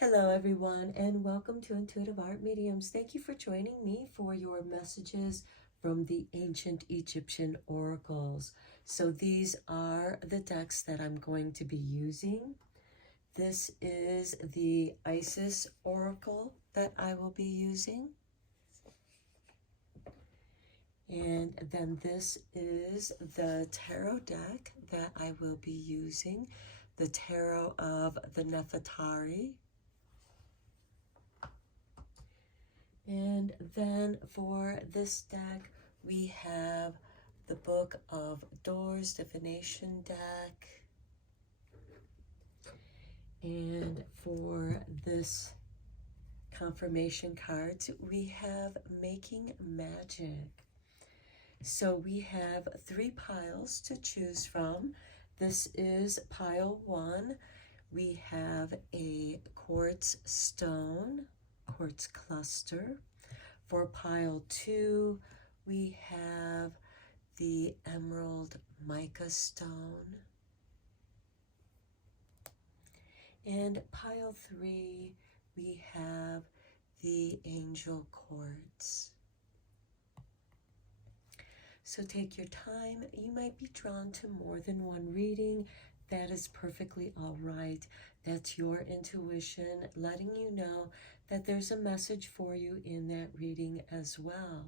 Hello, everyone, and welcome to Intuitive Art Mediums. Thank you for joining me for your messages from the ancient Egyptian oracles. So these are the decks that I'm going to be using. This is the Isis oracle that I will be using. And then this is the tarot deck that I will be using, the Tarot of the Nefertari. And then for this deck, we have the Book of Doors Divination deck. And for this confirmation cards, we have Making Magic. So we have 3 piles to choose from. This is pile 1. We have a quartz stone, quartz cluster. For pile 2, we have the emerald mica stone. And pile 3, we have the angel quartz. So take your time. You might be drawn to more than one reading. That is perfectly all right. That's your intuition letting you know that there's a message for you in that reading as well.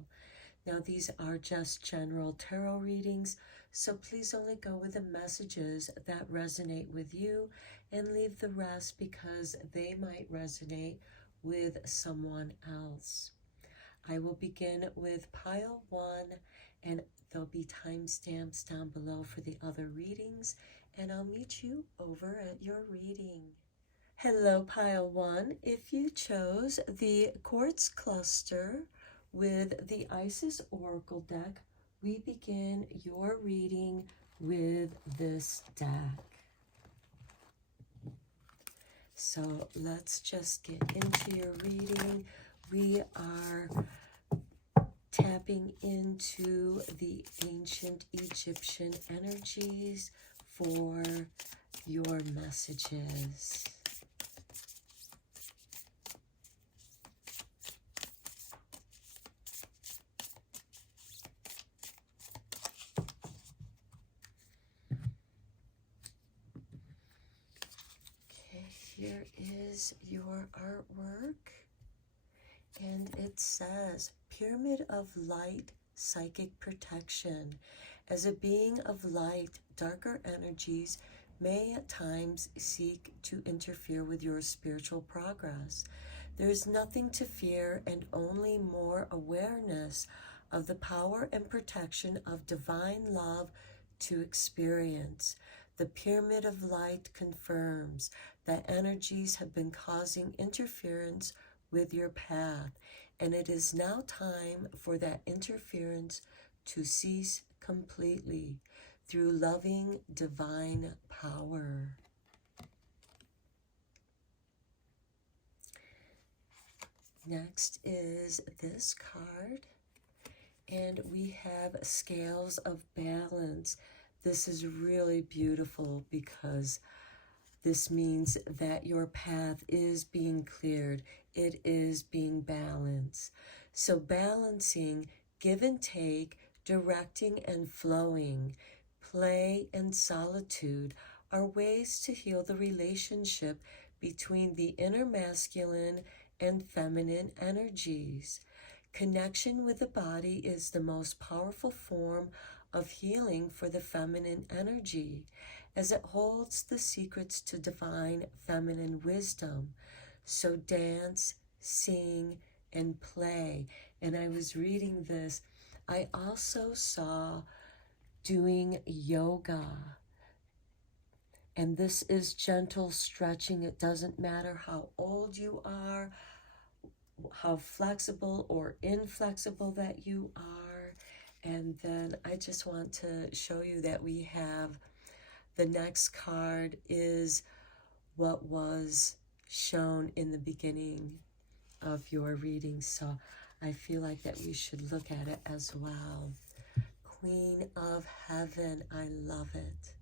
Now, these are just general tarot readings, so please only go with the messages that resonate with you and leave the rest because they might resonate with someone else. I will begin with pile 1, and there'll be timestamps down below for the other readings, and I'll meet you over at your reading. Hello, pile 1. If you chose the quartz cluster with the Isis Oracle deck, we begin your reading with this deck. So let's just get into your reading. We are tapping into the ancient Egyptian energies for your messages. Okay, here is your artwork. And it says, Pyramid of Light, Psychic Protection. As a being of light, darker energies may at times seek to interfere with your spiritual progress. There is nothing to fear and only more awareness of the power and protection of divine love to experience. The Pyramid of Light confirms that energies have been causing interference with your path, and it is now time for that interference to cease completely through loving divine power. Next is this card, and we have Scales of Balance. This is really beautiful because this means that your path is being cleared. It is being balanced. So balancing, give and take, directing and flowing, play and solitude are ways to heal the relationship between the inner masculine and feminine energies. Connection with the body is the most powerful form of healing for the feminine energy, as it holds the secrets to divine feminine wisdom. So dance, sing, and play. And I was reading this. I also saw doing yoga. And this is gentle stretching. It doesn't matter how old you are, how flexible or inflexible that you are. And then I just want to show you that we have the next card is what was shown in the beginning of your reading. So I feel like that we should look at it as well. Queen of Heaven, I love it.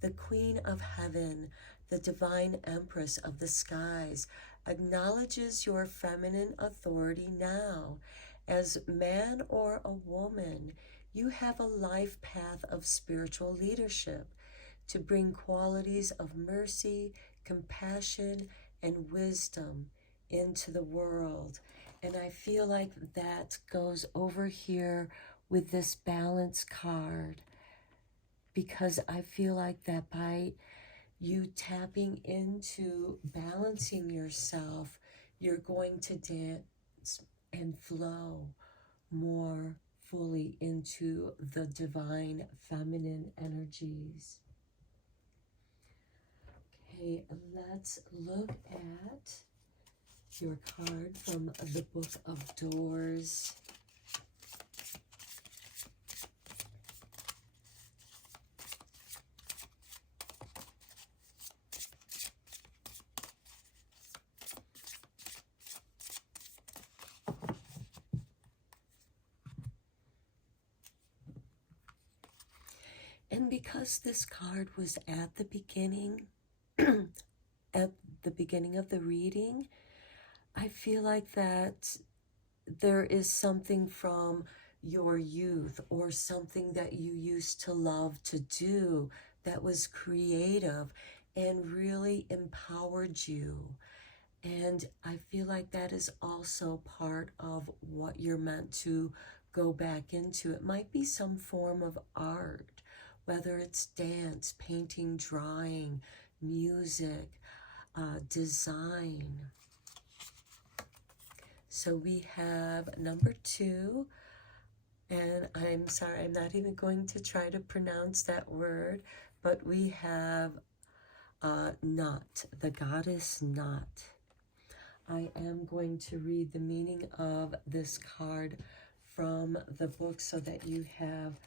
The Queen of Heaven, the divine empress of the skies, acknowledges your feminine authority now. As man or a woman, you have a life path of spiritual leadership to bring qualities of mercy, compassion, and wisdom into the world. And I feel like that goes over here with this balance card, because I feel like that by you tapping into balancing yourself, you're going to dance and flow more fully into the divine feminine energies. Okay, let's look at your card from the Book of Doors. And because this card was at the beginning, at the beginning of the reading, I feel like that there is something from your youth or something that you used to love to do that was creative and really empowered you. And I feel like that is also part of what you're meant to go back into. It might be some form of art, whether it's dance, painting, drawing, music, design. So we have number 2, and I'm sorry, I'm not even going to try to pronounce that word, but we have Nut, the goddess Nut. I am going to read the meaning of this card from the book so that you have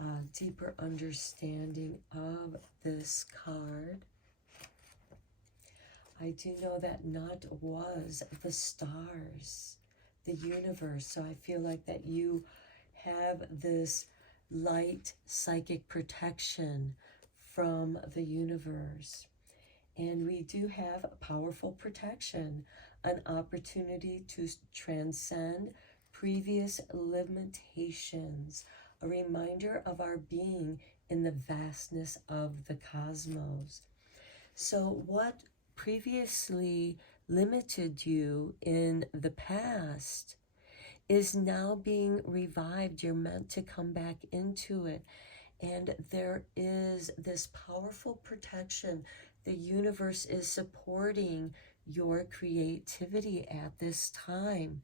a deeper understanding of this card. I do know that Nut was the stars, the universe. So I feel like that you have this light psychic protection from the universe. And we do have powerful protection, an opportunity to transcend previous limitations, a reminder of our being in the vastness of the cosmos. So what previously limited you in the past is now being revived. You're meant to come back into it. And there is this powerful protection. The universe is supporting your creativity at this time,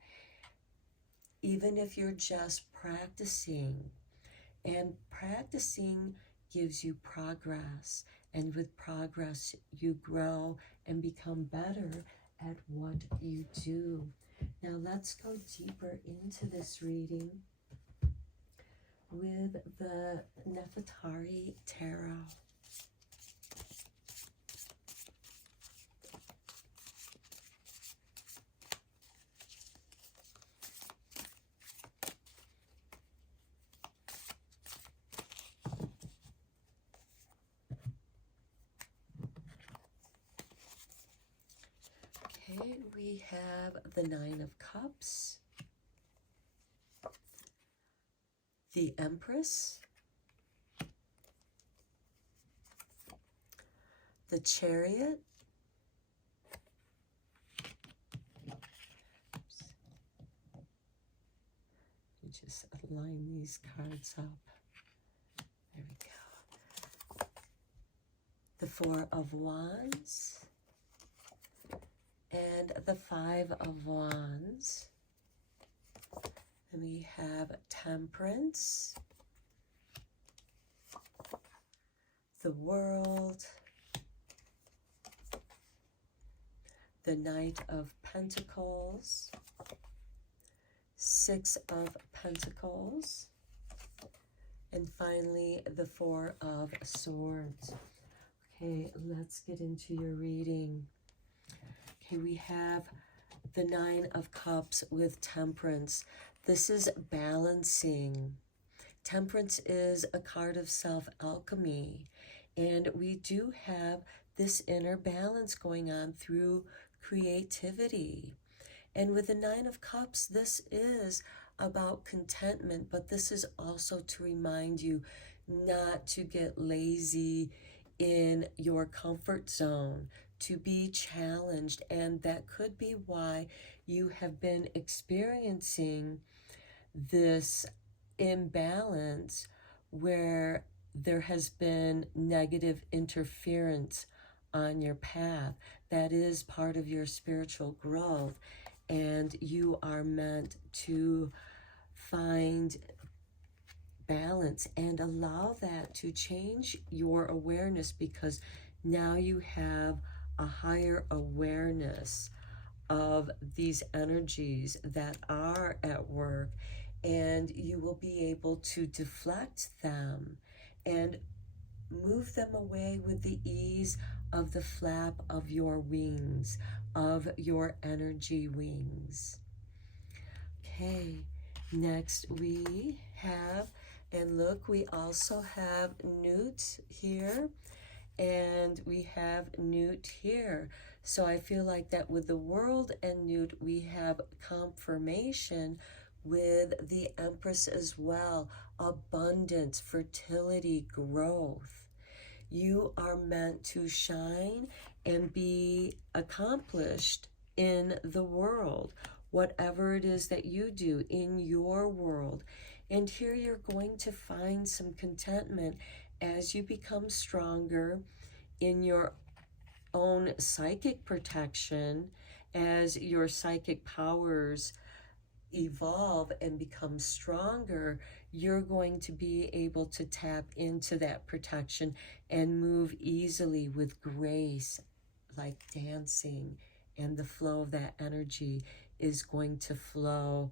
even if you're just practicing. And practicing gives you progress. And with progress, you grow and become better at what you do. Now let's go deeper into this reading with the Nefertari Tarot. Okay, we have the Nine of Cups, the Empress, the Chariot, you just align these cards up. There we go. The Four of Wands and the Five of Wands. And we have Temperance, the World, the Knight of Pentacles, Six of Pentacles, and finally the Four of Swords. Okay, let's get into your reading. Okay, we have the Nine of Cups with Temperance. This is balancing. Temperance is a card of self-alchemy, and we do have this inner balance going on through creativity. And with the Nine of Cups, this is about contentment, but this is also to remind you not to get lazy in your comfort zone, to be challenged. And that could be why you have been experiencing this imbalance where there has been negative interference on your path. That is part of your spiritual growth, and you are meant to find balance and allow that to change your awareness, because now you have a higher awareness of these energies that are at work, and you will be able to deflect them and move them away with the ease of the flap of your wings, of your energy wings. Okay, next we have, and look, we also have Newt here, and we have Newt here. So I feel like that with the World and Newt, we have confirmation with the Empress as well. Abundance, fertility, growth. You are meant to shine and be accomplished in the world, whatever it is that you do in your world. And here you're going to find some contentment as you become stronger in your own psychic protection, as your psychic powers evolve and become stronger. You're going to be able to tap into that protection and move easily with grace, like dancing, and the flow of that energy is going to flow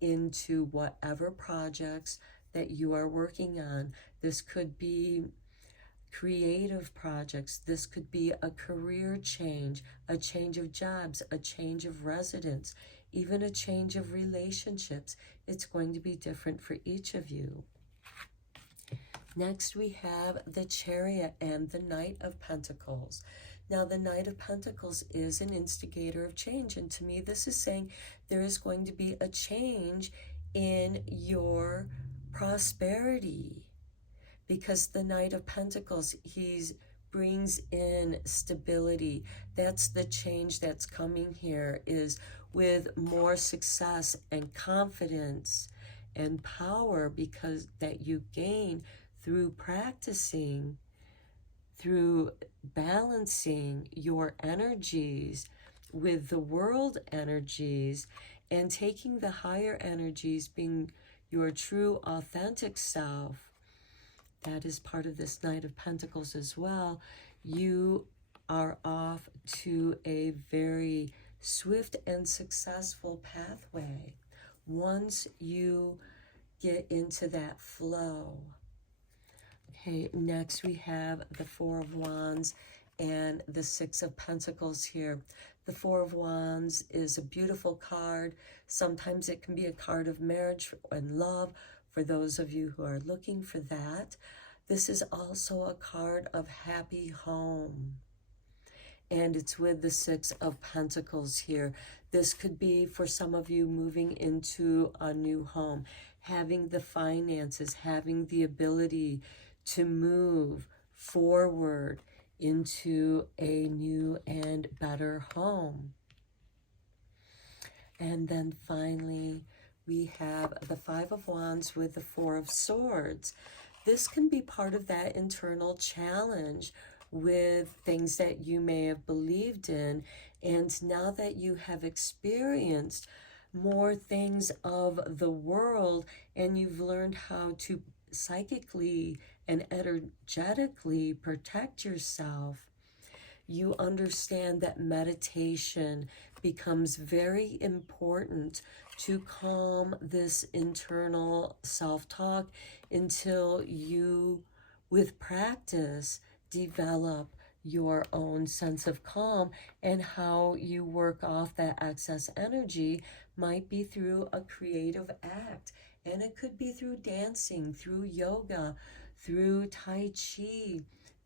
into whatever projects that you are working on. This could be creative projects. This could be a career change, a change of jobs, a change of residence, even a change of relationships. It's going to be different for each of you. Next, we have the Chariot and the Knight of Pentacles. Now, the Knight of Pentacles is an instigator of change, and to me, this is saying there is going to be a change in your prosperity, because the Knight of Pentacles, he brings in stability. That's the change that's coming here, is with more success and confidence and power, because that you gain through practicing, through balancing your energies with the world energies and taking the higher energies, being your true authentic self. That is part of this Knight of Pentacles as well. You are off to a very swift and successful pathway once you get into that flow. Okay, next we have the Four of Wands and the Six of Pentacles here. The Four of Wands is a beautiful card. Sometimes it can be a card of marriage and love, for those of you who are looking for that. This is also a card of happy home, and it's with the Six of Pentacles here. This could be for some of you moving into a new home, having the finances, having the ability to move forward into a new and better home. And then finally, we have the Five of Wands with the Four of Swords. This can be part of that internal challenge with things that you may have believed in. And now that you have experienced more things of the world, and you've learned how to psychically and energetically protect yourself, you understand that meditation becomes very important to calm this internal self-talk until you, with practice, develop your own sense of calm. And how you work off that excess energy might be through a creative act. And it could be through dancing, through yoga, through Tai Chi,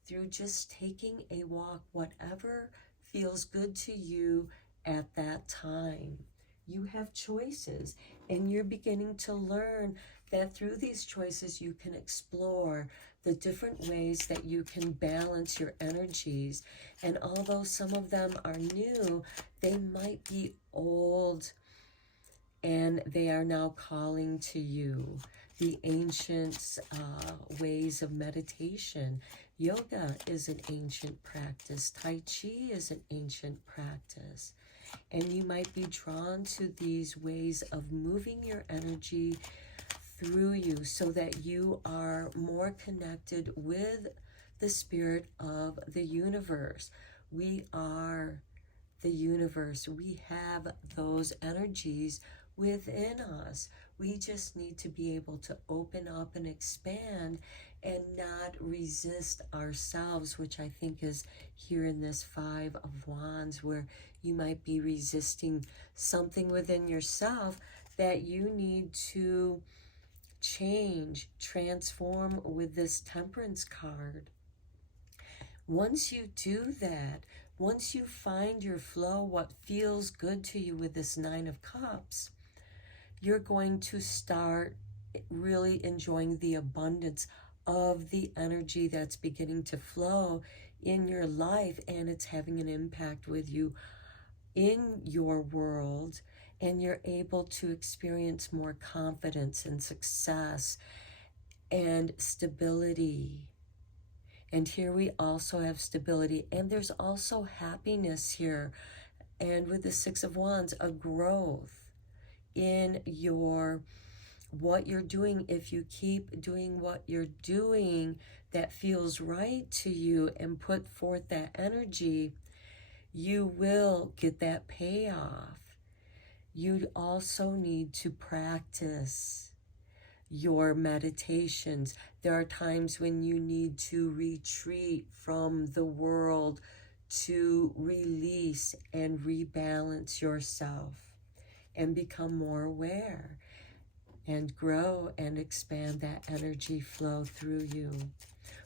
through just taking a walk, whatever feels good to you at that time. You have choices, and you're beginning to learn that through these choices you can explore the different ways that you can balance your energies. And although some of them are new, they might be old and they are now calling to you. The ancient ways of meditation. Yoga is an ancient practice. Tai Chi is an ancient practice. And you might be drawn to these ways of moving your energy through you so that you are more connected with the spirit of the universe. We are the universe. We have those energies within us. We just need to be able to open up and expand and not resist ourselves, which I think is here in this Five of Wands, where you might be resisting something within yourself that you need to change, transform with this Temperance card. Once you do that, once you find your flow, what feels good to you with this Nine of Cups, you're going to start really enjoying the abundance of the energy that's beginning to flow in your life, and it's having an impact with you in your world, and you're able to experience more confidence and success and stability. And here we also have stability, and there's also happiness here. And with the Six of Wands, a growth in what you're doing. If you keep doing what you're doing that feels right to you and put forth that energy, you will get that payoff. You also need to practice your meditations. There are times when you need to retreat from the world to release and rebalance yourself and become more aware and grow and expand that energy flow through you,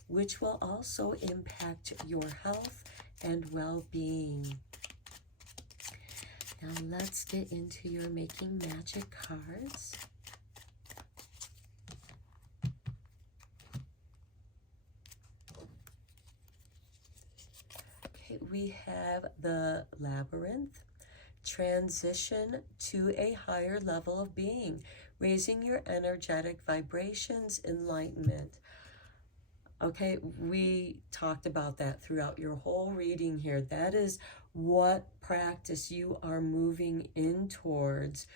which will also impact your health and well-being. Now let's get into your Making Magic cards. Okay, we have the Labyrinth. Transition to a higher level of being, raising your energetic vibrations, enlightenment. Okay, we talked about that throughout your whole reading here. That is what practice you are moving in towards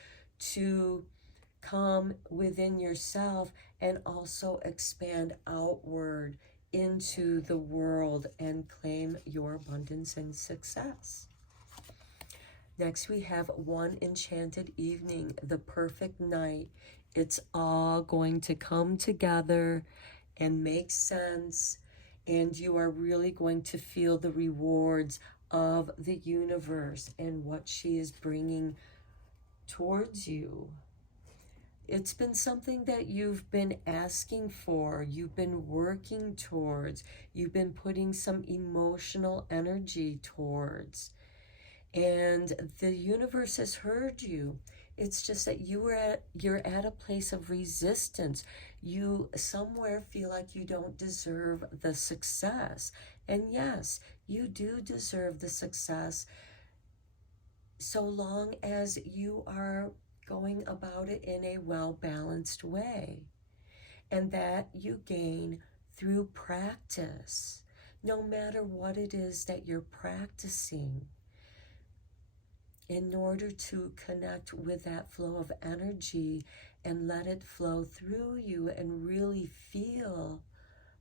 to come within yourself and also expand outward into the world and claim your abundance and success. Next, we have One Enchanted Evening, the perfect night. It's all going to come together and make sense, and you are really going to feel the rewards of the universe and what she is bringing towards you. It's been something that you've been asking for, you've been working towards, you've been putting some emotional energy towards. And the universe has heard you. It's just that you're at a place of resistance. You somewhere feel like you don't deserve the success. And yes, you do deserve the success, so long as you are going about it in a well-balanced way. And that you gain through practice, no matter what it is that you're practicing. In order to connect with that flow of energy and let it flow through you and really feel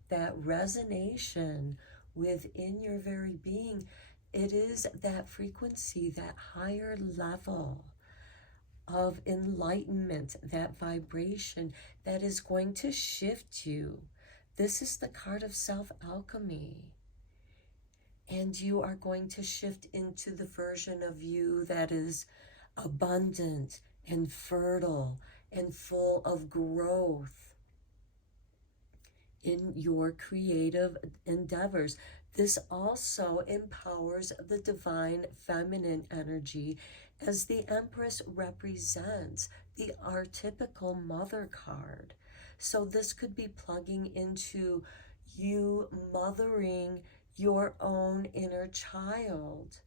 that resonation within your very being, it is that frequency, that higher level of enlightenment, that vibration that is going to shift you. This is the card of self-alchemy. And you are going to shift into the version of you that is abundant and fertile and full of growth in your creative endeavors. This also empowers the divine feminine energy, as the Empress represents the archetypical mother card. So this could be plugging into you mothering your own inner child.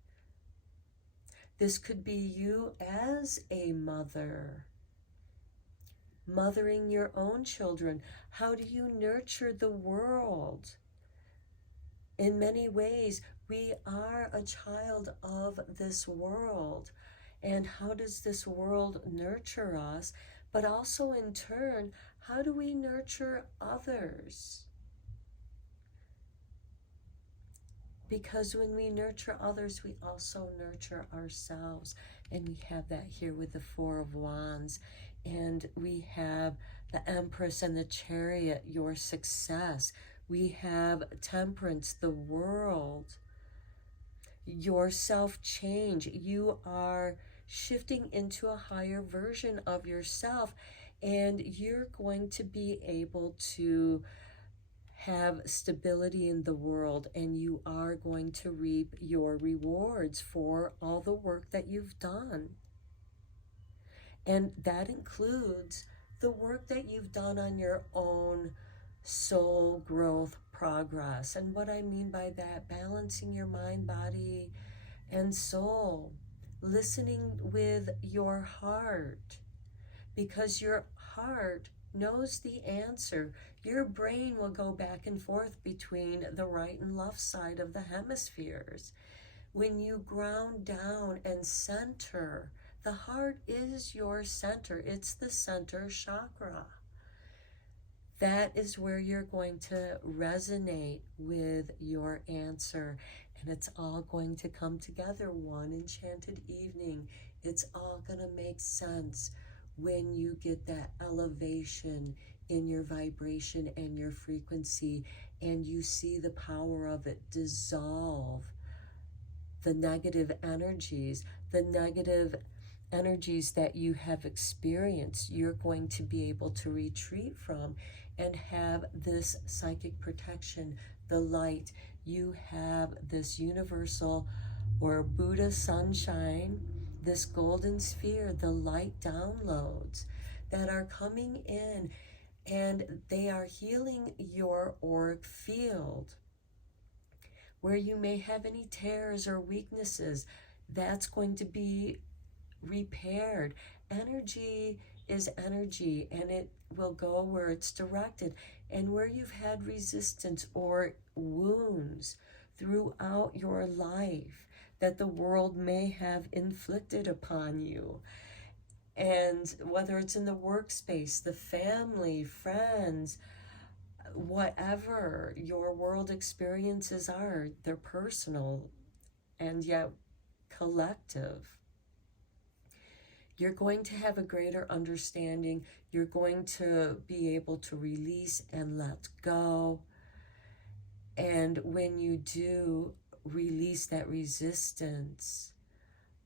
This could be you as a mother, mothering your own children. How do you nurture the world? In many ways, we are a child of this world. And how does this world nurture us? But also in turn, how do we nurture others? Because when we nurture others, we also nurture ourselves. And we have that here with the Four of Wands. And we have the Empress and the Chariot, your success. We have Temperance, the world, your self-change. You are shifting into a higher version of yourself, and you're going to be able to have stability in the world, and you are going to reap your rewards for all the work that you've done. And that includes the work that you've done on your own soul growth progress. And what I mean by that, balancing your mind, body, and soul, listening with your heart, because your heart knows the answer. Your brain will go back and forth between the right and left side of the hemispheres. When you ground down and center, the heart is your center. It's the center chakra. That is where you're going to resonate with your answer. And it's all going to come together one enchanted evening. It's all going to make sense when you get that elevation in your vibration and your frequency, and you see the power of it dissolve the negative energies, that you have experienced. You're going to be able to retreat from and have this psychic protection, the light. You have this universal or Buddha sunshine, this golden sphere, the light downloads that are coming in, and they are healing your auric field. Where you may have any tears or weaknesses, that's going to be repaired. Energy is energy, and it will go where it's directed. And where you've had resistance or wounds throughout your life that the world may have inflicted upon you, and whether it's in the workspace, the family, friends, whatever your world experiences are, they're personal and yet collective. You're going to have a greater understanding. You're going to be able to release and let go. And when you do release that resistance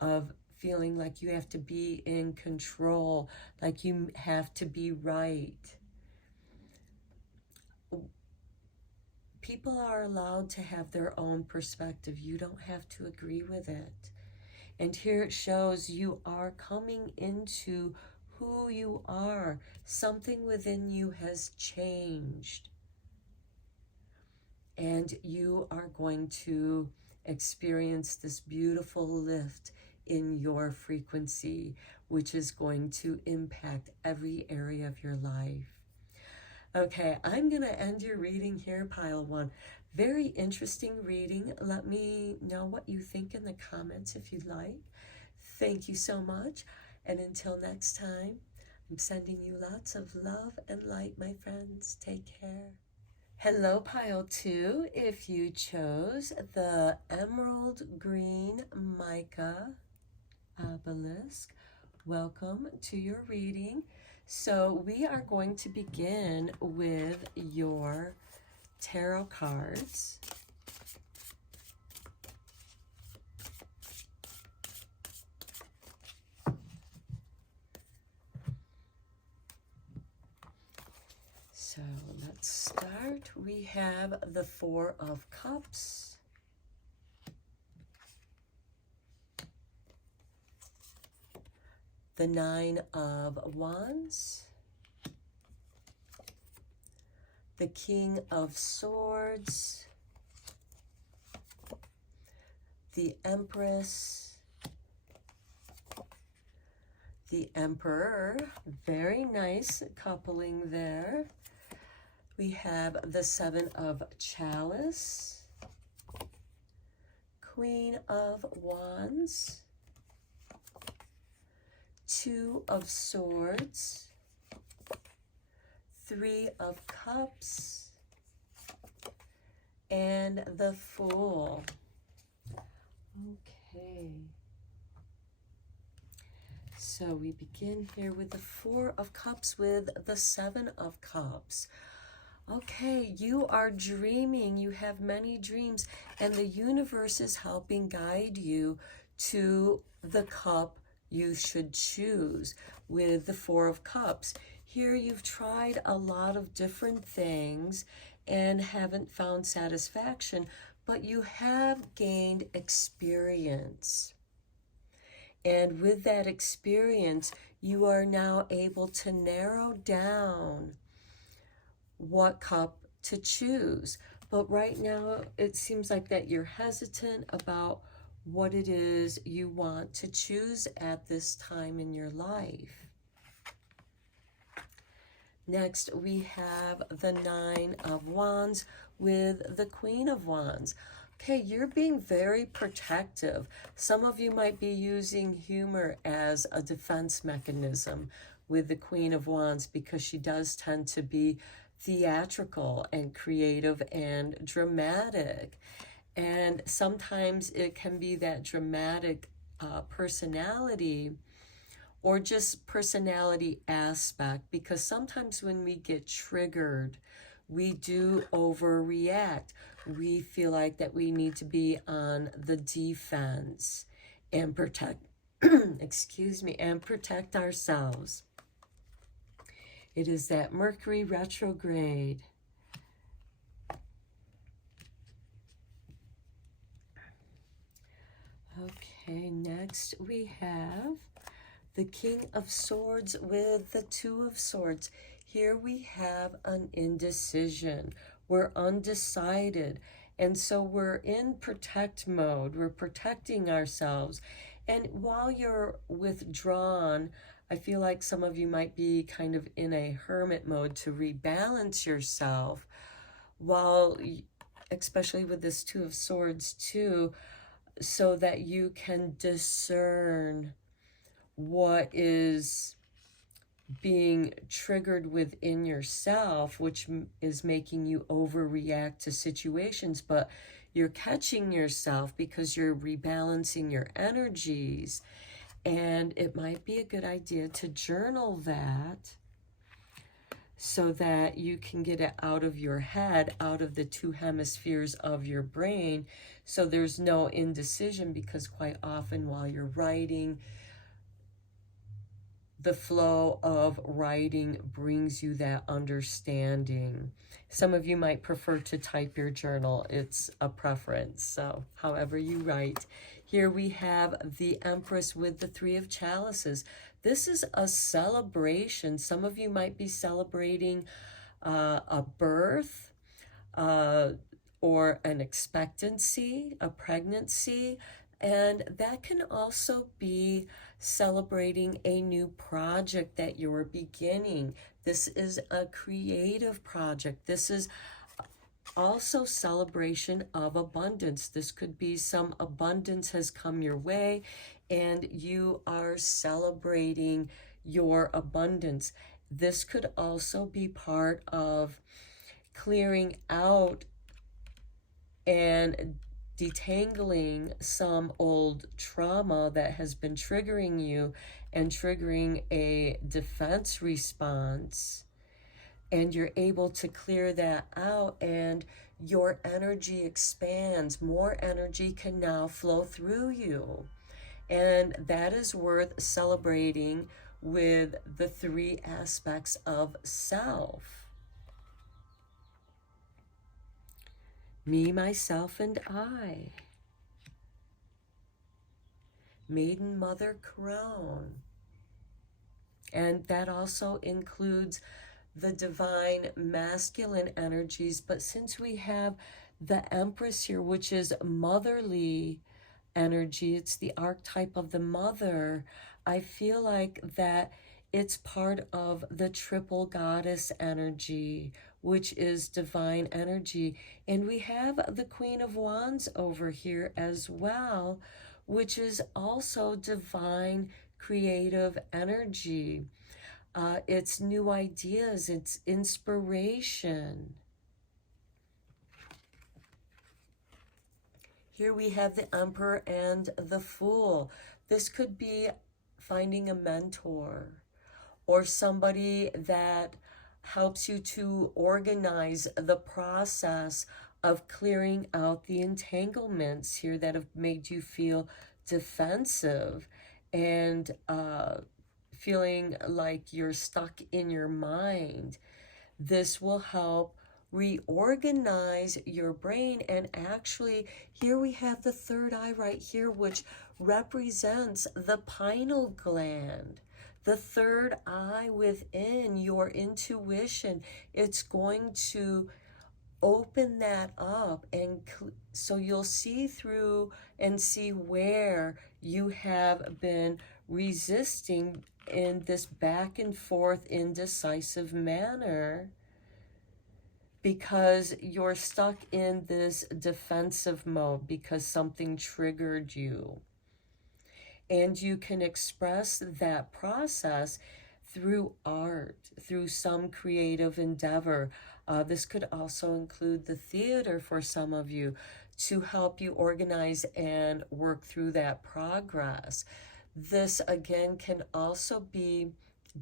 of feeling like you have to be in control, like you have to be right, people are allowed to have their own perspective. You don't have to agree with it. And here it shows you are coming into who you are. Something within you has changed. And you are going to experience this beautiful lift in your frequency, which is going to impact every area of your life. Okay, I'm going to end your reading here, Pile 1. Very interesting reading. Let me know what you think in the comments if you'd like. Thank you so much. And until next time, I'm sending you lots of love and light, my friends. Take care. Hello, Pile 2. If you chose the emerald green mica obelisk, welcome to your reading. So we are going to begin with your tarot cards. So let's start. We have the Four of Cups, the Nine of Wands, the King of Swords, the Empress, the Emperor. Very nice coupling there. We have the Seven of Chalice, Queen of Wands, Two of Swords, Three of Cups, and the Fool. Okay. So we begin here with the Four of Cups with the Seven of Cups. Okay, you are dreaming. You have many dreams, and the universe is helping guide you to the cup you should choose with the Four of Cups. Here you've tried a lot of different things and haven't found satisfaction, but you have gained experience. And with that experience, you are now able to narrow down what cup to choose. But right now, it seems like that you're hesitant about what it is you want to choose at this time in your life. Next, we have the Nine of Wands with the Queen of Wands. Okay, you're being very protective. Some of you might be using humor as a defense mechanism with the Queen of Wands, because she does tend to be theatrical and creative and dramatic. And sometimes it can be that dramatic personality, or just personality aspect, because sometimes when we get triggered, we do overreact. We feel like that we need to be on the defense and protect, excuse me, and protect ourselves. It is that Mercury retrograde. Okay, next we have the King of Swords with the Two of Swords. Here we have an indecision. We're undecided. And so we're in protect mode. We're protecting ourselves. And while you're withdrawn, I feel like some of you might be kind of in a hermit mode to rebalance yourself, while, especially with this Two of Swords too, so that you can discern what is being triggered within yourself, which is making you overreact to situations. But you're catching yourself because you're rebalancing your energies. And it might be a good idea to journal that, so that you can get it out of your head, out of the two hemispheres of your brain, so there's no indecision. Because quite often while you're writing, the flow of writing brings you that understanding. Some of you might prefer to type your journal. It's a preference, so however you write. Here we have the Empress with the Three of Chalices. This is a celebration. Some of you might be celebrating a birth, or an expectancy, a pregnancy, and that can also be celebrating a new project that you're beginning. This is a creative project. This is also celebration of abundance. This could be some abundance has come your way and you are celebrating your abundance. This could also be part of clearing out and detangling some old trauma that has been triggering you and triggering a defense response. And you're able to clear that out, and your energy expands. More energy can now flow through you. And that is worth celebrating with the three aspects of self. Me, myself, and I. Maiden, Mother, Crown. And that also includes the divine masculine energies. But since we have the Empress here, which is motherly energy, it's the archetype of the mother, I feel like that it's part of the triple goddess energy, which is divine energy. And we have the Queen of Wands over here as well, which is also divine creative energy. It's new ideas, it's inspiration. Here we have the Emperor and the Fool. This could be finding a mentor or somebody that helps you to organize the process of clearing out the entanglements here that have made you feel defensive and feeling like you're stuck in your mind. This will help reorganize your brain. And actually, here we have the third eye right here, which represents the pineal gland. The third eye within your intuition. It's going to open that up, and so you'll see through and see where you have been resisting in this back and forth indecisive manner, because you're stuck in this defensive mode because something triggered you. And you can express that process through art, through some creative endeavor. This could also include the theater for some of you, to help you organize and work through that progress. This again can also be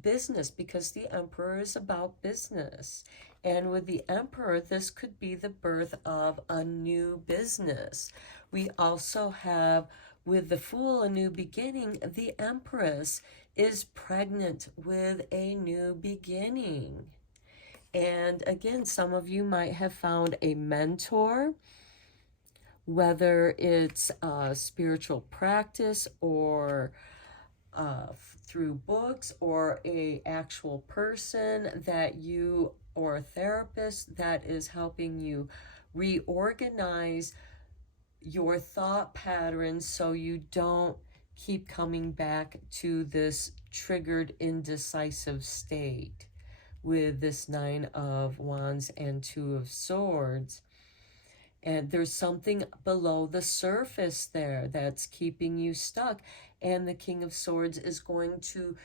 business, because the Emperor is about business. And with the Emperor, this could be the birth of a new business. We also have, with the Fool, a new beginning. The Empress is pregnant with a new beginning. And again, some of you might have found a mentor, whether it's a spiritual practice or through books, or a actual person that you, or a therapist that is helping you reorganize your thought patterns so you don't keep coming back to this triggered indecisive state with this Nine of Wands and Two of Swords. And there's something below the surface there that's keeping you stuck. And the King of Swords is going to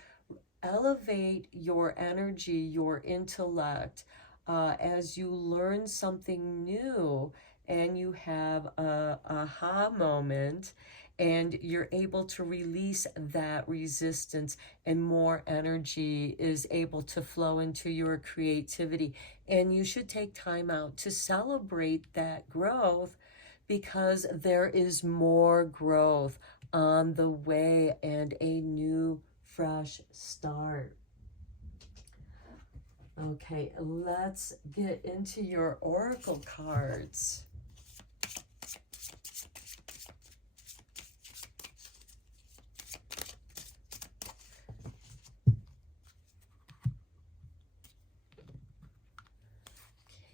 elevate your energy, your intellect, as you learn something new and you have a aha moment, and you're able to release that resistance, and more energy is able to flow into your creativity. And you should take time out to celebrate that growth, because there is more growth on the way and a new fresh start. Okay, let's get into your oracle cards.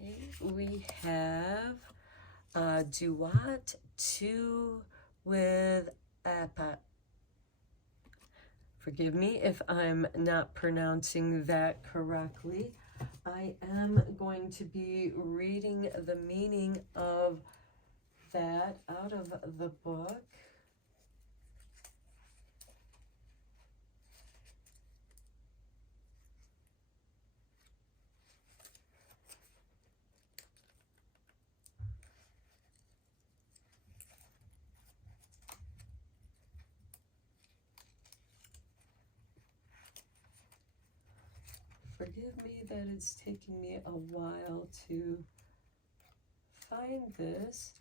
Okay, we have Duat 2 with Appa. Forgive me if I'm not pronouncing that correctly. I am going to be reading the meaning of that out of the book. Forgive me that it's taking me a while to find this.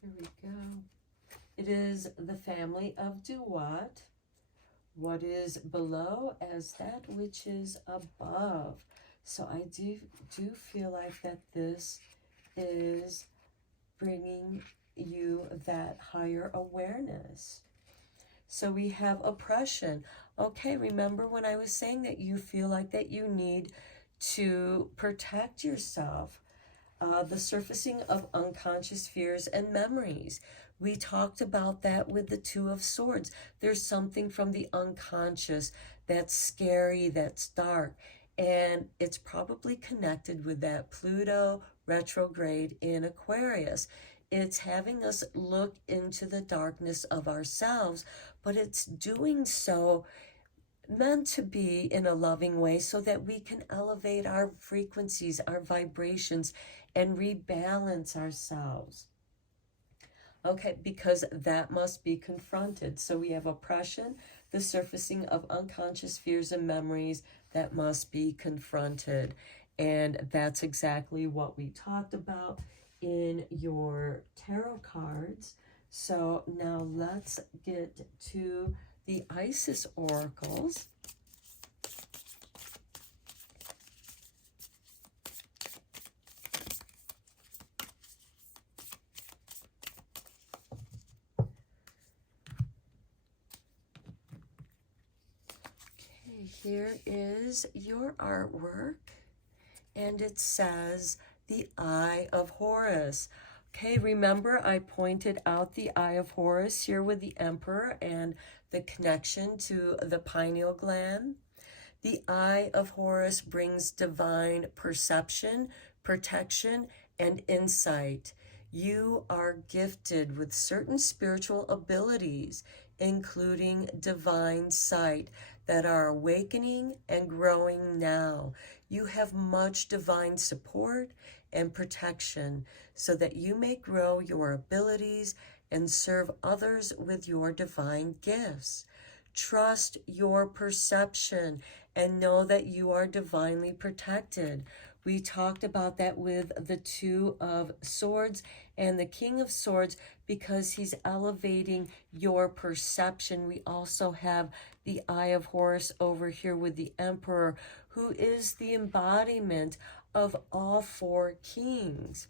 Here we go. It is the family of Duat. What is below as that which is above. So I do feel like that this is bringing you that higher awareness. So So we have oppression. Okay, remember when I was saying that you feel like that you need to protect yourself? The surfacing of unconscious fears and memories. We talked about that with the Two of Swords. There's something from the unconscious that's scary, that's dark, and it's probably connected with that Pluto retrograde in Aquarius. It's having us look into the darkness of ourselves, but it's doing so meant to be in a loving way so that we can elevate our frequencies, our vibrations, and rebalance ourselves. Okay, because that must be confronted. So we have oppression, the surfacing of unconscious fears and memories that must be confronted. And that's exactly what we talked about in your tarot cards. So now let's get to the Isis oracles. Okay, here is your artwork, and it says the Eye of Horus. Okay, remember I pointed out the Eye of Horus here with the Emperor and the connection to the pineal gland. The Eye of Horus brings divine perception, protection, and insight. You are gifted with certain spiritual abilities, including divine sight, that are awakening and growing now. You have much divine support and protection so that you may grow your abilities and serve others with your divine gifts. Trust your perception and know that you are divinely protected. We talked about that with the Two of Swords and the King of Swords because he's elevating your perception. We also have the Eye of Horus over here with the Emperor, who is the embodiment of all four kings.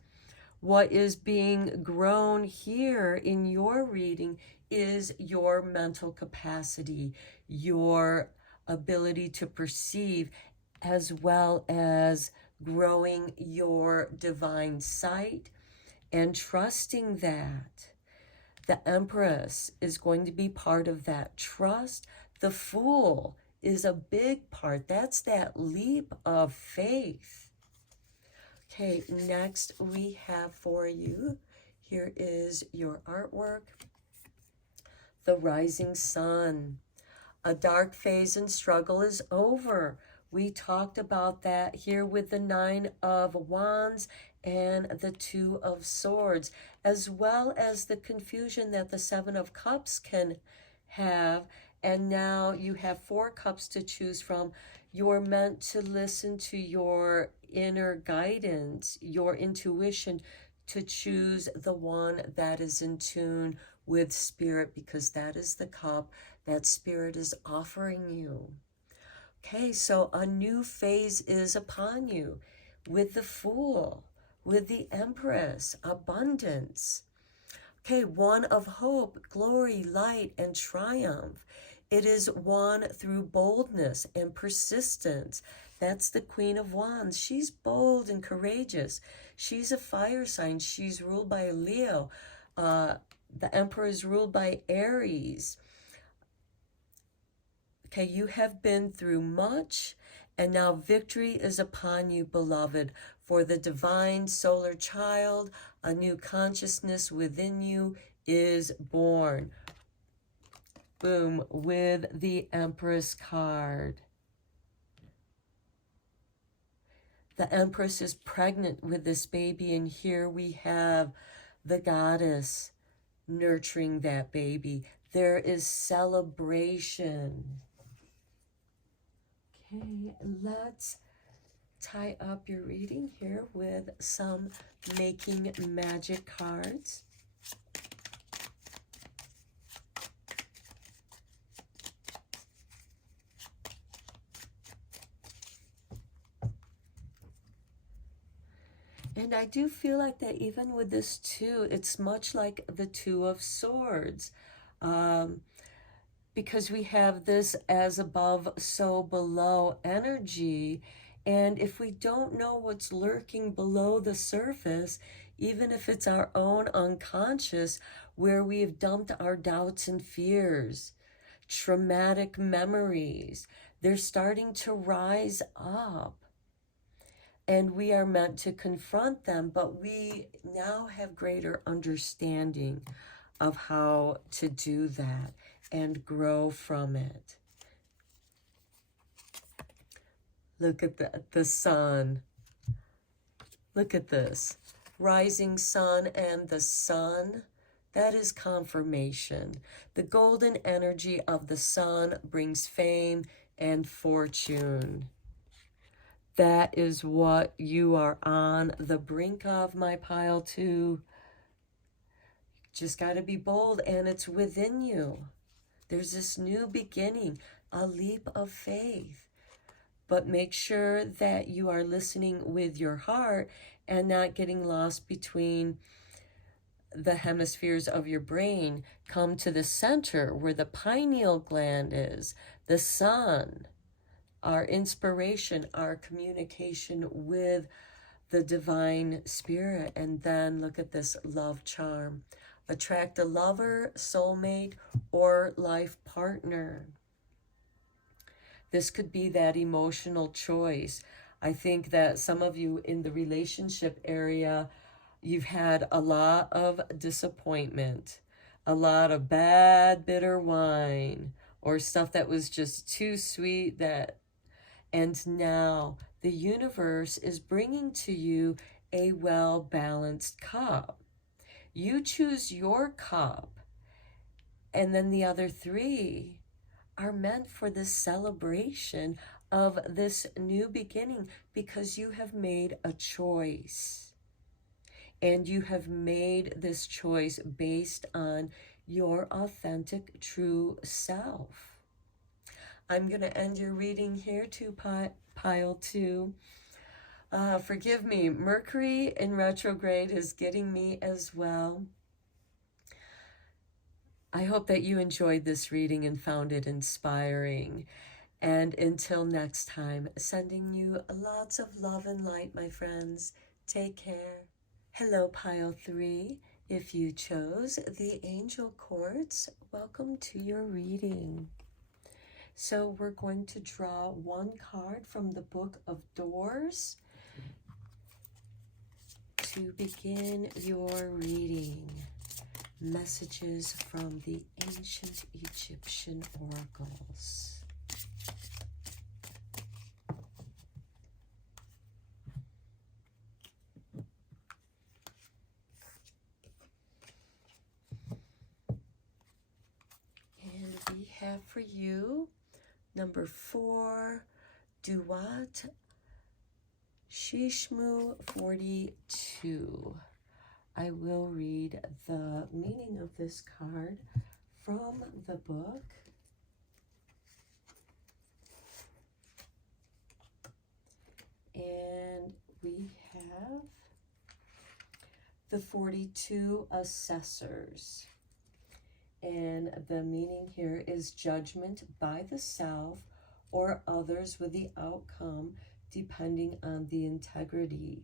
What is being grown here in your reading is your mental capacity, your ability to perceive, as well as growing your divine sight and trusting that. The Empress is going to be part of that trust. The Fool is a big part. That's that leap of faith. Okay, next we have for you, here is your artwork, the rising sun. A dark phase and struggle is over. We talked about that here with the Nine of Wands and the Two of Swords, as well as the confusion that the Seven of Cups can have. And now you have four cups to choose from. You're meant to listen to your inner guidance, your intuition, to choose the one that is in tune with spirit, because that is the cup that spirit is offering you. Okay, so a new phase is upon you with the Fool, with the Empress, abundance. Okay, one of hope, glory, light, and triumph. It is one through boldness and persistence. That's the Queen of Wands. She's bold and courageous. She's a fire sign. She's ruled by Leo. The Emperor is ruled by Aries. Okay, you have been through much, and now victory is upon you, beloved. For the divine solar child, a new consciousness within you is born. Boom, with the Empress card. The Empress is pregnant with this baby, and here we have the goddess nurturing that baby. There is celebration. Okay, let's tie up your reading here with some Making Magic cards. And I do feel like that even with this too, it's much like the Two of Swords. because we have this as above, so below energy. And if we don't know what's lurking below the surface, even if it's our own unconscious, where we have dumped our doubts and fears, traumatic memories, they're starting to rise up. And we are meant to confront them, but we now have greater understanding of how to do that and grow from it. Look at the sun. Look at this. Rising sun and the sun. That is confirmation. The golden energy of the sun brings fame and fortune. That is what you are on the brink of, my pile 2. Just got to be bold, and it's within you. There's this new beginning, a leap of faith. But make sure that you are listening with your heart and not getting lost between the hemispheres of your brain. Come to the center where the pineal gland is, the sun, our inspiration, our communication with the divine spirit. And then look at this love charm. Attract a lover, soulmate, or life partner. This could be that emotional choice. I think that some of you in the relationship area, you've had a lot of disappointment, a lot of bad, bitter wine, or stuff that was just too sweet. And now the universe is bringing to you a well-balanced cup. You choose your cup, and then the other 3 are meant for the celebration of this new beginning, because you have made a choice. And you have made this choice based on your authentic, true self. I'm going to end your reading here to pile 2. Forgive me, Mercury in retrograde is getting me as well. I hope that you enjoyed this reading and found it inspiring. And until next time, sending you lots of love and light, my friends. Take care. Hello, pile 3. If you chose the Angel Quartz, welcome to your reading. So we're going to draw 1 card from the Book of Doors to begin your reading. Messages from the ancient Egyptian oracles. And we have for you number 4, Duat Shishmu 42. I will read the meaning of this card from the book. And we have the 42 assessors. And the meaning here is judgment by the self or others with the outcome depending on the integrity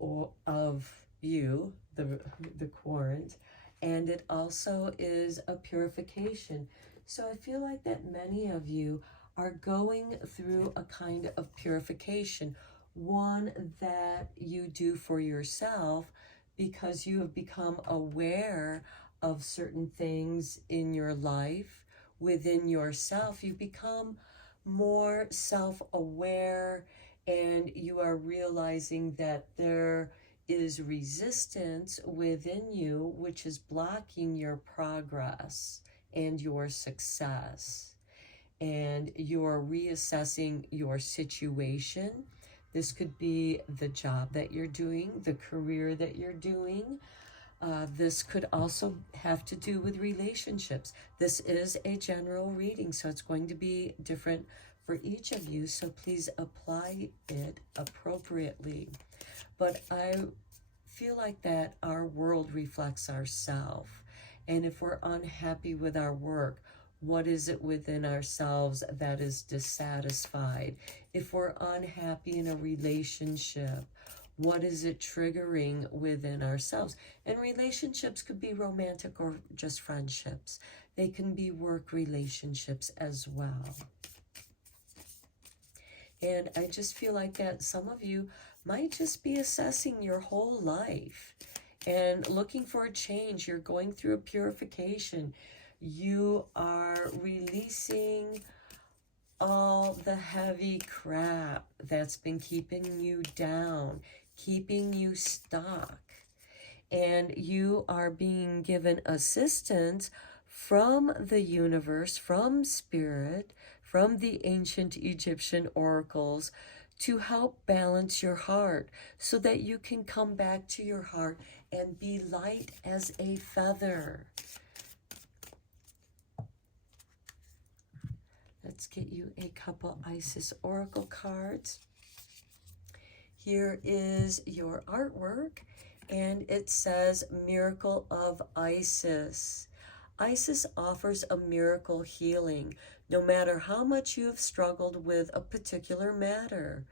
of you, the querent. And it also is a purification. So I feel like that many of you are going through a kind of purification, one that you do for yourself because you have become aware of certain things in your life within yourself. You become more self-aware, and you are realizing that there is resistance within you which is blocking your progress and your success. And you're reassessing your situation. This could be the job that you're doing, the career that you're doing. This could also have to do with relationships. This is a general reading, so it's going to be different for each of you, so please apply it appropriately. But I feel like that our world reflects ourselves. And if we're unhappy with our work, What is it within ourselves that is dissatisfied? If we're unhappy in a relationship, what is it triggering within ourselves? And relationships could be romantic or just friendships. They can be work relationships as well. And I just feel like that some of you might just be assessing your whole life and looking for a change. You're going through a purification. You are releasing all the heavy crap that's been keeping you down, keeping you stuck. And you are being given assistance from the universe, from spirit, from the ancient Egyptian oracles to help balance your heart so that you can come back to your heart and be light as a feather. Let's get you a couple Isis Oracle cards. Here is your artwork, and it says Miracle of Isis. Isis offers a miracle healing, no matter how much you have struggled with a particular matter.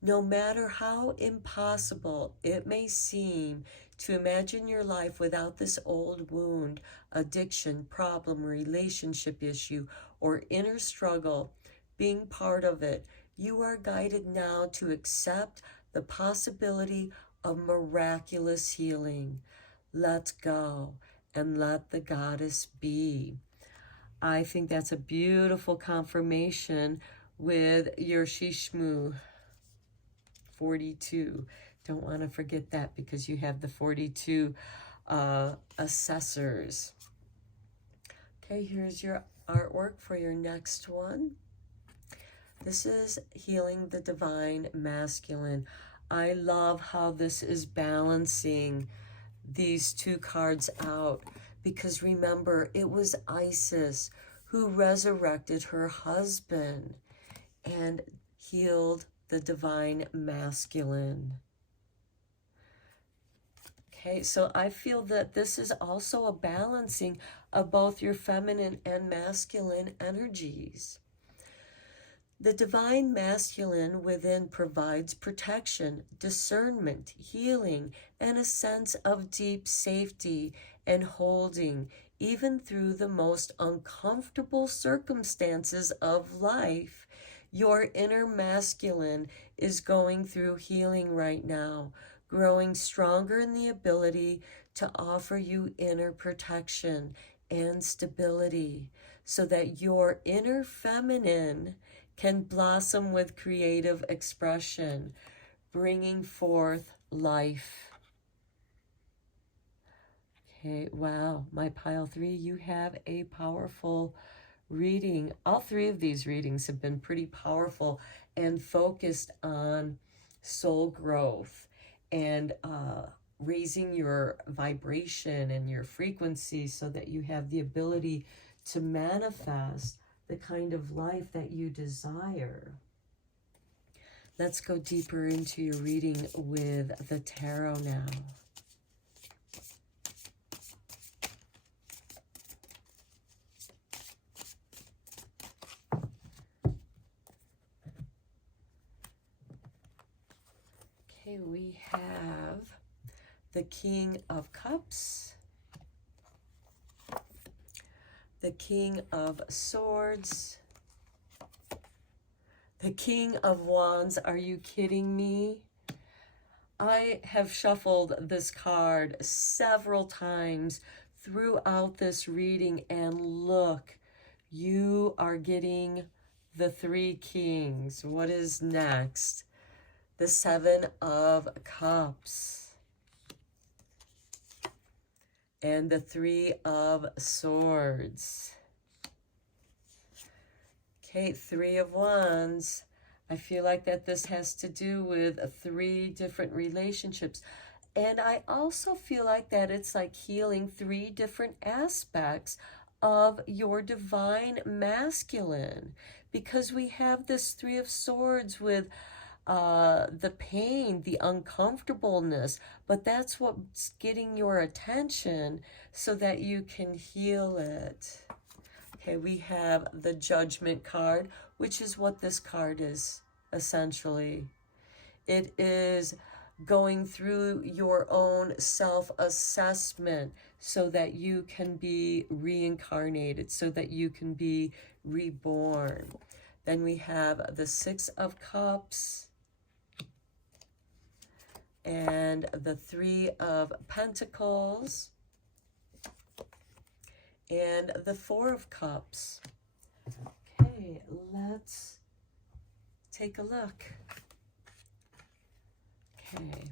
No matter how impossible it may seem to imagine your life without this old wound, addiction, problem, relationship issue, or inner struggle being part of it, you are guided now to accept the possibility of miraculous healing. Let go and let the goddess be. I think that's a beautiful confirmation with your Shishmu 42. Don't want to forget that because you have the 42 assessors. Okay, here's your artwork for your next one. This is Healing the Divine Masculine. I love how this is balancing these two cards out, because remember, it was Isis who resurrected her husband and healed the divine masculine. Okay, so I feel that this is also a balancing of both your feminine and masculine energies. The divine masculine within provides protection, discernment, healing, and a sense of deep safety and holding, even through the most uncomfortable circumstances of life. Your inner masculine is going through healing right now, growing stronger in the ability to offer you inner protection and stability, so that your inner feminine can blossom with creative expression, bringing forth life. Okay, wow, my pile 3, you have a powerful reading. All 3 of these readings have been pretty powerful and focused on soul growth and raising your vibration and your frequency so that you have the ability to manifest the kind of life that you desire. Let's go deeper into your reading with the tarot now. Okay, we have the King of Cups, the King of Swords, the King of Wands. Are you kidding me? I have shuffled this card several times throughout this reading, and look, you are getting the 3 kings. What is next? The 7 of Cups and the 3 of Swords. Okay, 3 of Wands. I feel like that this has to do with 3 different relationships. And I also feel like that it's like healing 3 different aspects of your divine masculine. Because we have this 3 of Swords with the pain, the uncomfortableness, but that's what's getting your attention so that you can heal it. Okay, we have the Judgment card, which is what this card is essentially. It is going through your own self-assessment so that you can be reincarnated, so that you can be reborn. Then we have the Six of Cups and the Three of Pentacles and the Four of Cups. Okay, let's take a look. Okay,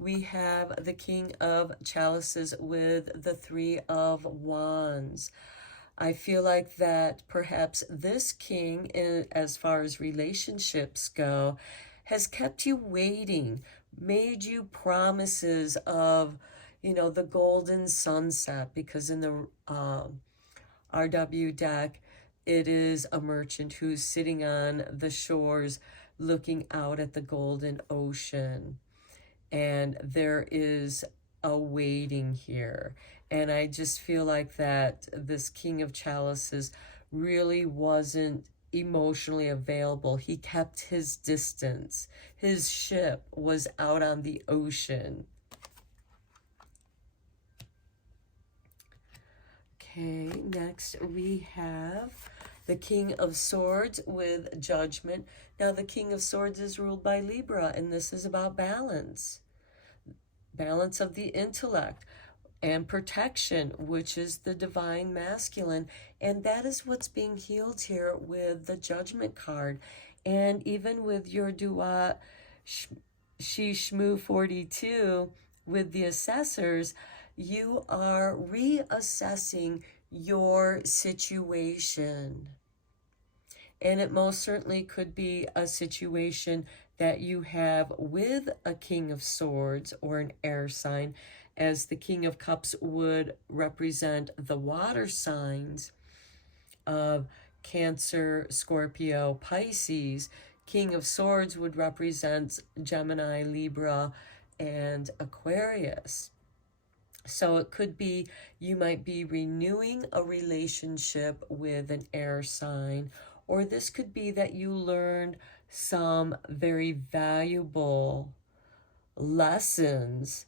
we have the King of Chalices with the Three of Wands. I feel like that perhaps this king, as far as relationships go, has kept you waiting, made you promises of, you know, the golden sunset, because in the RW deck, it is a merchant who's sitting on the shores looking out at the golden ocean. And there is a waiting here. And I just feel like that this King of Chalices really wasn't emotionally available. He kept his distance. His ship was out on the ocean. Okay, next we have the King of Swords with Judgment. Now the King of Swords is ruled by Libra, and this is about balance. Balance of the intellect and protection, which is the divine masculine. And that is what's being healed here with the Judgment card. And even with your Dua Shi Shmoo 42 with the assessors, you are reassessing your situation. And it most certainly could be a situation that you have with a King of Swords or an air sign, as the King of Cups would represent the water signs of Cancer, Scorpio, Pisces. King of Swords would represent Gemini, Libra, and Aquarius. So it could be you might be renewing a relationship with an air sign, or this could be that you learned some very valuable lessons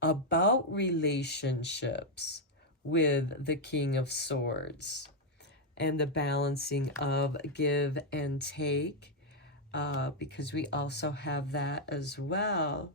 about relationships with the King of Swords and the balancing of give and take, because we also have that as well.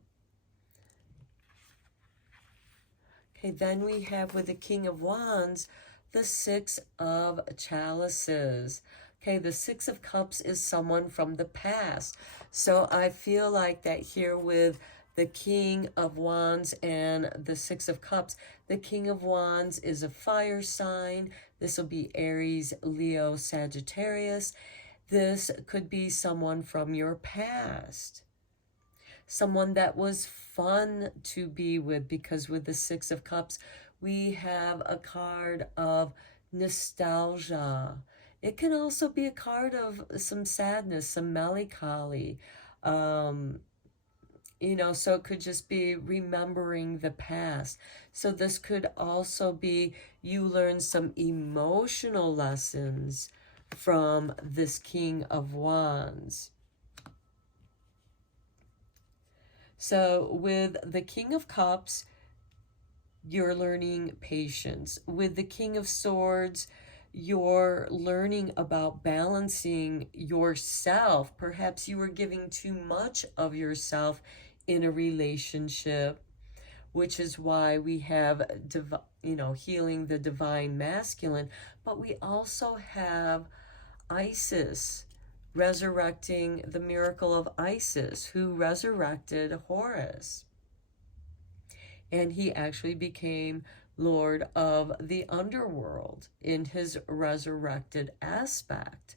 Okay, then we have with the King of Wands, the Six of Chalices. Okay, the Six of Cups is someone from the past. So I feel like that here with the King of Wands and the Six of Cups, the King of Wands is a fire sign. This will be Aries, Leo, Sagittarius. This could be someone from your past. Someone that was fun to be with, because with the Six of Cups, we have a card of nostalgia. It can also be a card of some sadness, some melancholy. You know, so it could just be remembering the past. So this could also be you learn some emotional lessons from this King of Wands. So with the King of Cups, you're learning patience. With the King of Swords, you're learning about balancing yourself. Perhaps you were giving too much of yourself in a relationship, which is why we have, healing the divine masculine. But we also have Isis, resurrecting the miracle of Isis, who resurrected Horus. And he actually became Lord of the underworld in his resurrected aspect.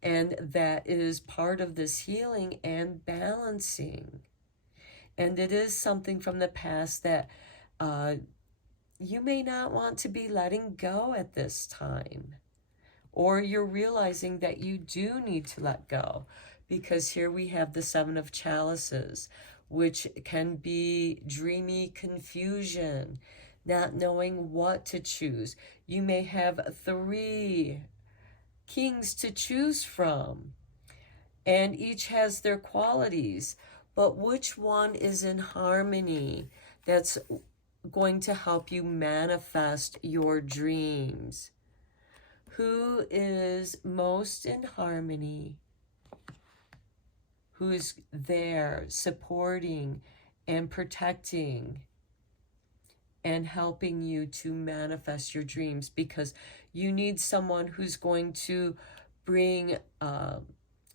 And that is part of this healing and balancing. And it is something from the past that you may not want to be letting go at this time. Or you're realizing that you do need to let go, because here we have the Seven of Chalices, which can be dreamy confusion, not knowing what to choose. You may have 3 kings to choose from, and each has their qualities. But which one is in harmony that's going to help you manifest your dreams? Who is most in harmony? Who is there supporting and protecting and helping you to manifest your dreams? Because you need someone who's going to bring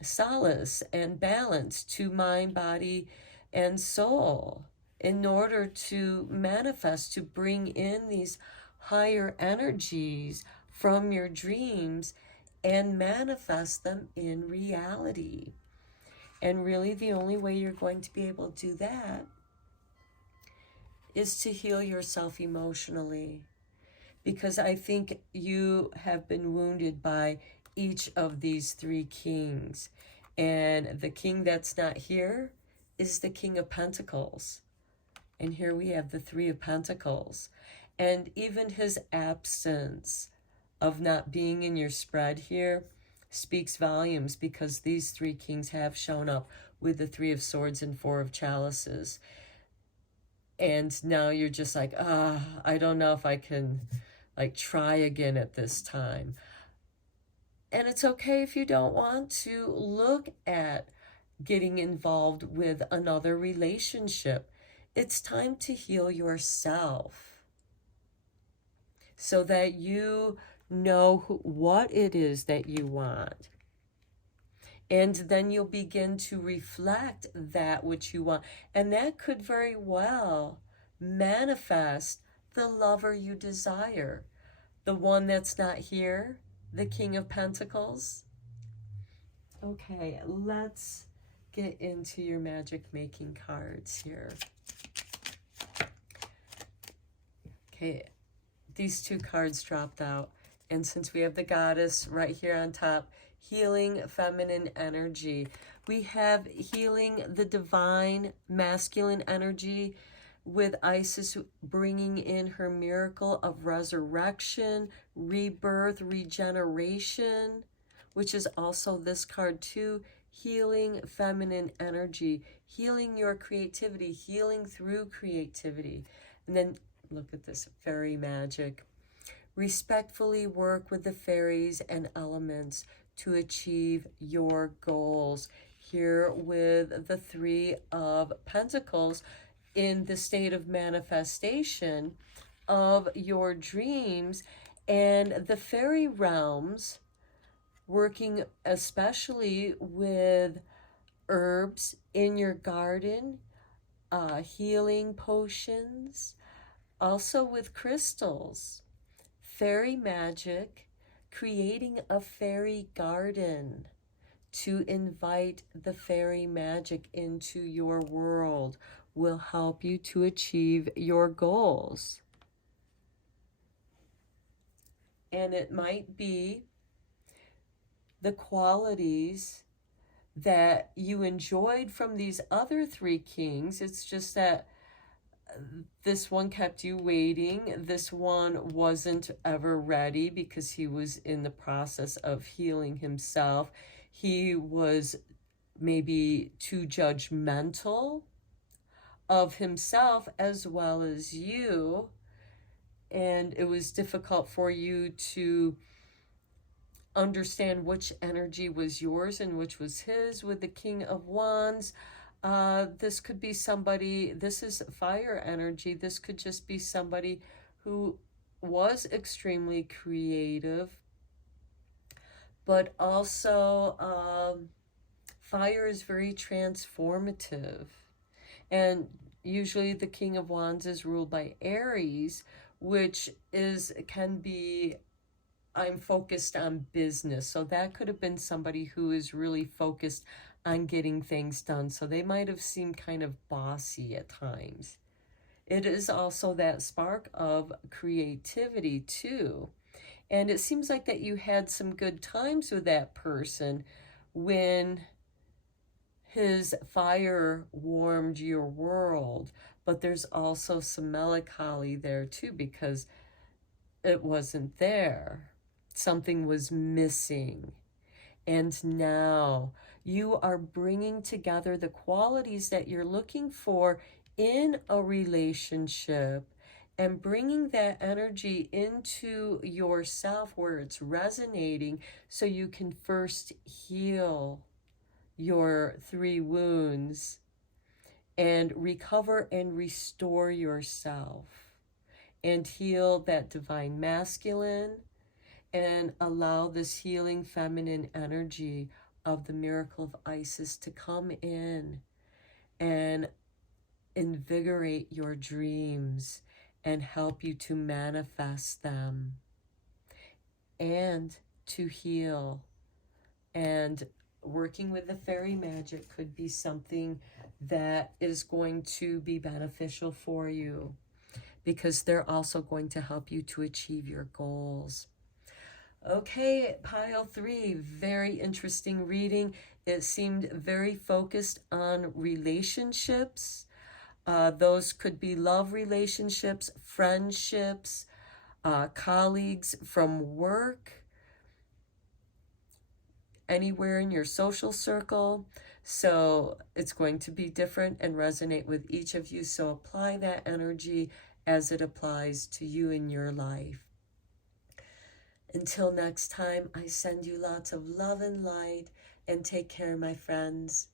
solace and balance to mind, body, and soul in order to manifest, to bring in these higher energies from your dreams and manifest them in reality. And really, the only way you're going to be able to do that is to heal yourself emotionally. Because I think you have been wounded by each of these 3 kings. And the king that's not here is the King of Pentacles. And here we have the 3 of Pentacles. And even his absence of not being in your spread here speaks volumes, because these 3 kings have shown up with the 3 of Swords and 4 of Chalices. And now you're just like, I don't know if I can try again at this time. And it's okay if you don't want to look at getting involved with another relationship. It's time to heal yourself so that you know what it is that you want. And then you'll begin to reflect that which you want. And that could very well manifest the lover you desire. The one that's not here, the King of Pentacles. Okay, let's get into your magic making cards here. Okay, these 2 cards dropped out. And since we have the Goddess right here on top, healing feminine energy, we have healing the divine masculine energy, with Isis bringing in her miracle of resurrection, rebirth, regeneration, which is also this card too. Healing feminine energy, healing your creativity, healing through creativity. And then look at this, fairy magic. Respectfully work with the fairies and elements to achieve your goals. Here with the 3 of Pentacles, in the state of manifestation of your dreams, and the fairy realms working especially with herbs in your garden, healing potions, also with crystals, fairy magic, creating a fairy garden to invite the fairy magic into your world will help you to achieve your goals. And it might be the qualities that you enjoyed from these other 3 kings. It's just that this one kept you waiting. This one wasn't ever ready because he was in the process of healing himself. He was maybe too judgmental of himself as well as you, and it was difficult for you to understand which energy was yours and which was his. With the King of Wands, this could be somebody, this is fire energy, this could just be somebody who was extremely creative, but also fire is very transformative. And usually the King of Wands is ruled by Aries, which can be, I'm focused on business. So that could have been somebody who is really focused on getting things done. So they might have seemed kind of bossy at times. It is also that spark of creativity too. And it seems like that you had some good times with that person when his fire warmed your world. But there's also some melancholy there too, because it wasn't there. Something was missing. And now you are bringing together the qualities that you're looking for in a relationship and bringing that energy into yourself where it's resonating so you can first heal your 3 wounds and recover and restore yourself and heal that divine masculine and allow this healing feminine energy of the miracle of Isis to come in and invigorate your dreams and help you to manifest them and to heal. And working with the fairy magic could be something that is going to be beneficial for you because they're also going to help you to achieve your goals. Okay, pile 3, very interesting reading. It seemed very focused on relationships. Those could be love relationships, friendships, colleagues from work, anywhere in your social circle. So it's going to be different and resonate with each of you. So apply that energy as it applies to you in your life. Until next time, I send you lots of love and light, and take care, my friends.